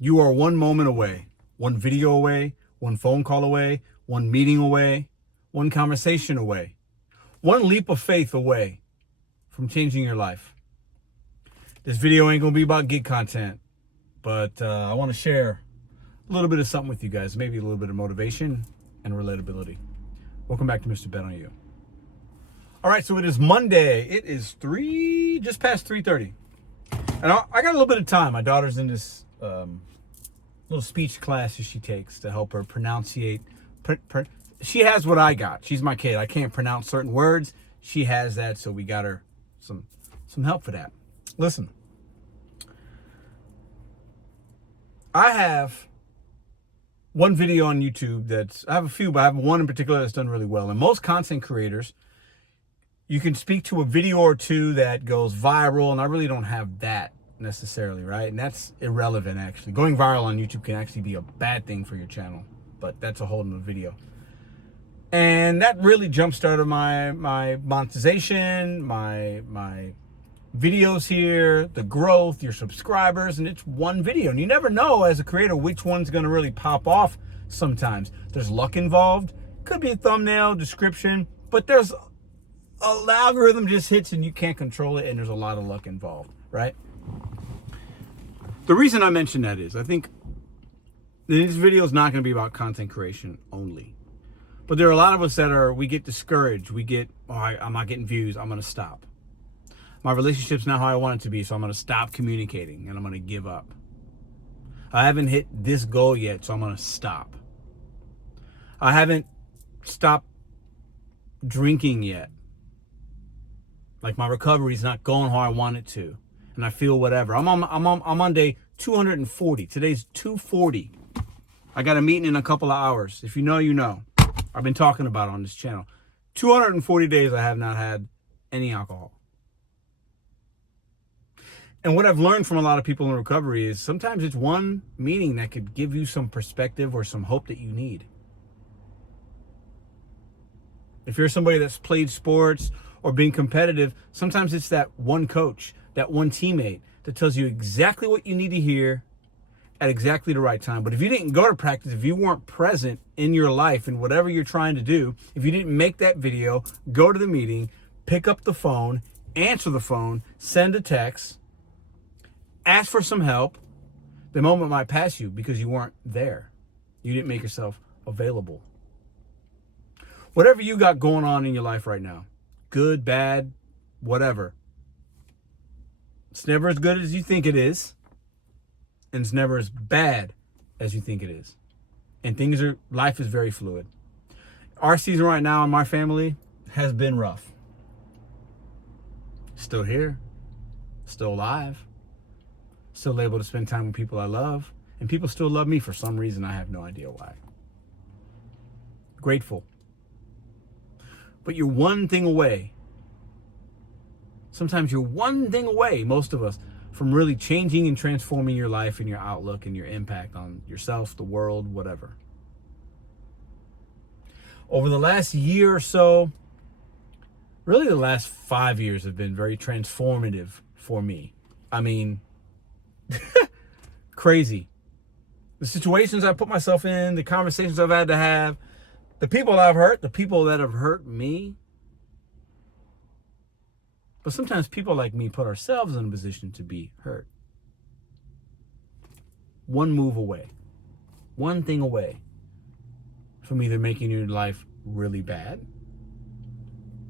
You are one moment away, one video away, one phone call away, one meeting away, one conversation away, one leap of faith away from changing your life. This video ain't gonna be about gig content, but I want to share a little bit of something with you guys, maybe a little bit of motivation and relatability. Welcome back to Mr.BetonYou. All right, so it is Monday. It is just past 3:30. And I got a little bit of time. My daughter's in this little speech class that she takes to help her pronunciate. She has what I got. She's my kid. I can't pronounce certain words. She has that, so we got her some help for that. Listen, I have one video on YouTube I have a few, but I have one in particular that's done really well. And most content creators, you can speak to a video or two that goes viral, and I really don't have that necessarily, right? And that's irrelevant, actually. Going viral on YouTube can actually be a bad thing for your channel, but that's a whole nother video. And that really jump-started my monetization, my videos here, the growth, your subscribers, and it's one video. And you never know as a creator which one's gonna really pop off sometimes. There's luck involved. Could be a thumbnail, description, but there's the algorithm just hits and you can't control it, and there's a lot of luck involved, right? The reason I mention that is I think this video is not going to be about content creation only. But there are a lot of us we get discouraged. I'm not getting views. I'm going to stop. My relationship's not how I want it to be, so I'm going to stop communicating and I'm going to give up. I haven't hit this goal yet, so I'm going to stop. I haven't stopped drinking yet. Like, my recovery is not going how I want it to, and I feel whatever. I'm on day 240. Today's 240. I got a meeting in a couple of hours. If you know, you know. I've been talking about it on this channel. 240 days I have not had any alcohol. And what I've learned from a lot of people in recovery is sometimes it's one meeting that could give you some perspective or some hope that you need. If you're somebody that's played sports or been competitive, sometimes it's that one coach, that one teammate that tells you exactly what you need to hear at exactly the right time. But if you didn't go to practice, if you weren't present in your life and whatever you're trying to do, if you didn't make that video, go to the meeting, pick up the phone, answer the phone, send a text, ask for some help, the moment might pass you because you weren't there. You didn't make yourself available. Whatever you got going on in your life right now, good, bad, whatever, it's never as good as you think it is, and it's never as bad as you think it is. And life is very fluid. Our season right now in my family has been rough. Still here, still alive, still able to spend time with people I love, and people still love me for some reason. I have no idea why. Grateful. But you're one thing away. Sometimes you're one thing away, most of us, from really changing and transforming your life and your outlook and your impact on yourself, the world, whatever. Over the last year or so, really the last 5 years have been very transformative for me. I mean, crazy. The situations I put myself in, the conversations I've had to have, the people I've hurt, the people that have hurt me. But sometimes people like me put ourselves in a position to be hurt. One move away, one thing away from either making your life really bad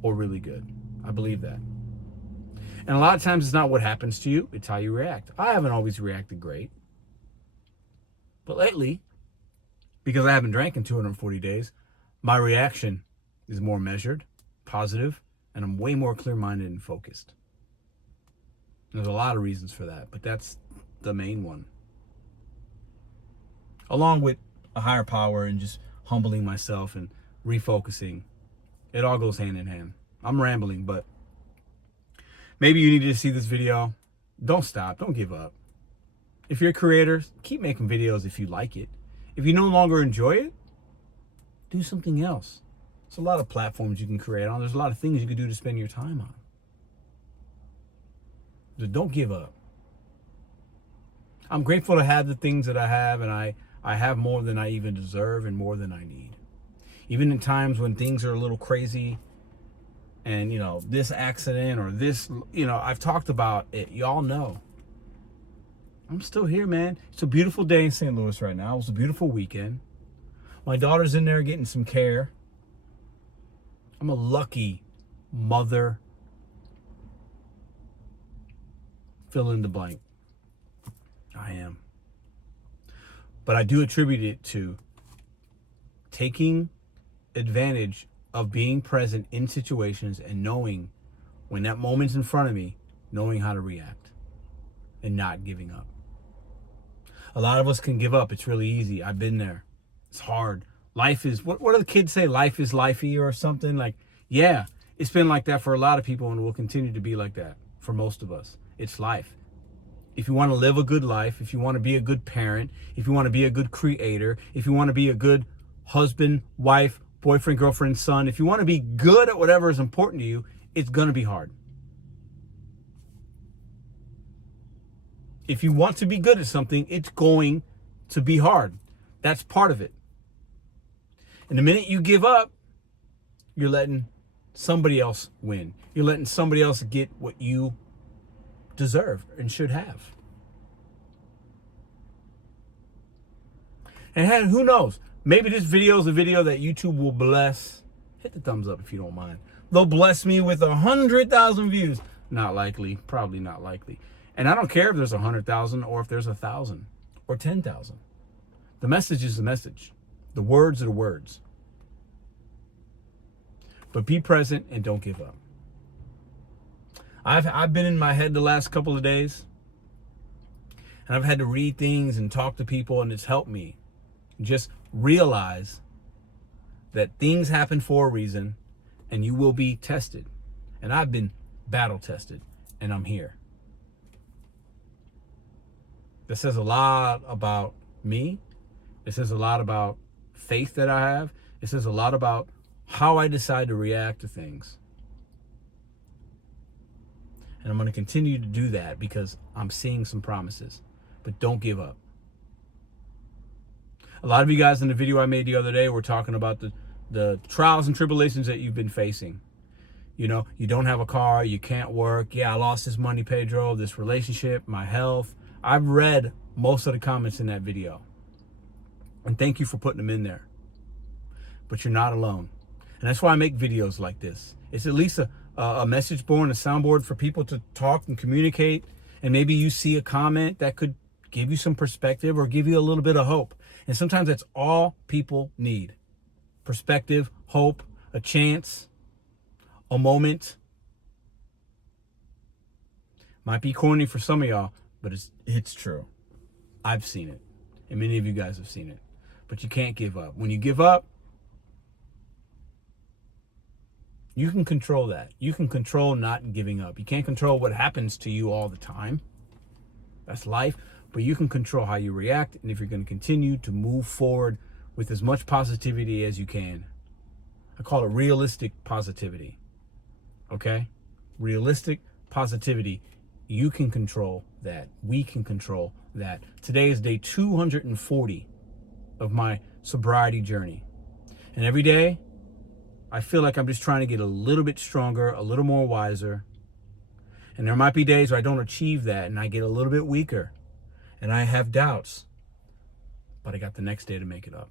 or really good. I believe that. And a lot of times it's not what happens to you, it's how you react. I haven't always reacted great. But lately, because I haven't drank in 240 days, my reaction is more measured, positive, and I'm way more clear-minded and focused. And there's a lot of reasons for that, but that's the main one. Along with a higher power and just humbling myself and refocusing. It all goes hand in hand. I'm rambling, but maybe you needed to see this video. Don't stop. Don't give up. If you're a creator, keep making videos if you like it. If you no longer enjoy it, do something else. There's a lot of platforms you can create on. There's a lot of things you can do to spend your time on. So don't give up. I'm grateful to have the things that I have, and I have more than I even deserve and more than I need. Even in times when things are a little crazy and, you know, this accident or this, you know, I've talked about it. Y'all know. I'm still here, man. It's a beautiful day in St. Louis right now. It was a beautiful weekend. My daughter's in there getting some care. I'm a lucky mother. Fill in the blank. I am. But I do attribute it to taking advantage of being present in situations and knowing when that moment's in front of me, knowing how to react and not giving up. A lot of us can give up. It's really easy. I've been there. It's hard. Life is, what do the kids say? Life is lifey or something. Like, yeah, it's been like that for a lot of people and will continue to be like that for most of us. It's life. If you want to live a good life, if you want to be a good parent, if you want to be a good creator, if you want to be a good husband, wife, boyfriend, girlfriend, son, if you want to be good at whatever is important to you, it's going to be hard. If you want to be good at something, it's going to be hard. That's part of it. And the minute you give up, you're letting somebody else win. You're letting somebody else get what you deserve and should have. And who knows? Maybe this video is a video that YouTube will bless. Hit the thumbs up if you don't mind. They'll bless me with 100,000 views. Not likely. Probably not likely. And I don't care if there's 100,000 or if there's 1,000 or 10,000. The message is the message. The words are the words. But be present and don't give up. I've been in my head the last couple of days, and I've had to read things and talk to people, and it's helped me just realize that things happen for a reason, and you will be tested. And I've been battle tested, and I'm here. That says a lot about me. It says a lot about faith that I have. It says a lot about how I decide to react to things. And I'm going to continue to do that because I'm seeing some promises. But don't give up. A lot of you guys in the video I made the other day were talking about the trials and tribulations that you've been facing. You know, you don't have a car, you can't work. Yeah, I lost this money, Pedro, this relationship, my health. I've read most of the comments in that video. And thank you for putting them in there. But you're not alone. And that's why I make videos like this. It's at least a message board, a soundboard for people to talk and communicate. And maybe you see a comment that could give you some perspective or give you a little bit of hope. And sometimes that's all people need. Perspective, hope, a chance, a moment. Might be corny for some of y'all, but it's true. I've seen it. And many of you guys have seen it. But you can't give up. When you give up, you can control that. You can control not giving up. You can't control what happens to you all the time. That's life. But you can control how you react, and if you're going to continue to move forward with as much positivity as you can. I call it realistic positivity. Okay? Realistic positivity. You can control that. We can control that. Today is day 240 of my sobriety journey. And every day, I feel like I'm just trying to get a little bit stronger, a little more wiser. And there might be days where I don't achieve that and I get a little bit weaker and I have doubts. But I got the next day to make it up.